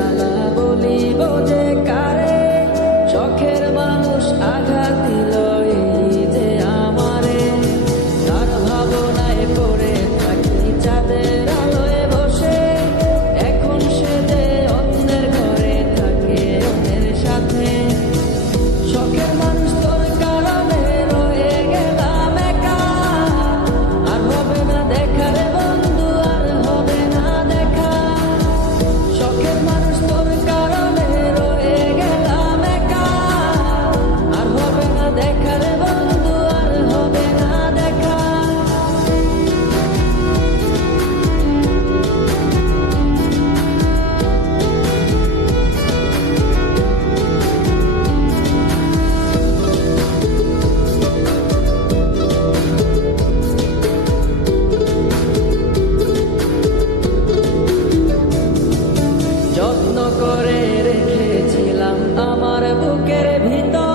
জ্বালা বলিব যে কারে, শখের মানুষ আঘাত দিল এই যে আমারে। তার ভাবনায় পড়ে থাকি চাঁদের আলোয় বসে, এখন সে যে অন্যের ঘরে থাকে অন্যের সাথে। শখের মানুষ তোর কারণে রয়ে গেলাম একা, আর হবে না দেখা রে বন্ধু, আর হবে না দেখা। শখের মানুষ তোর কারণে রয়ে গেলাম একা, আর হবে না দেখা রে বন্ধু, আর হবে না দেখা। যত্ন করে রেখেছিলাম আমার বুকের ভিতর,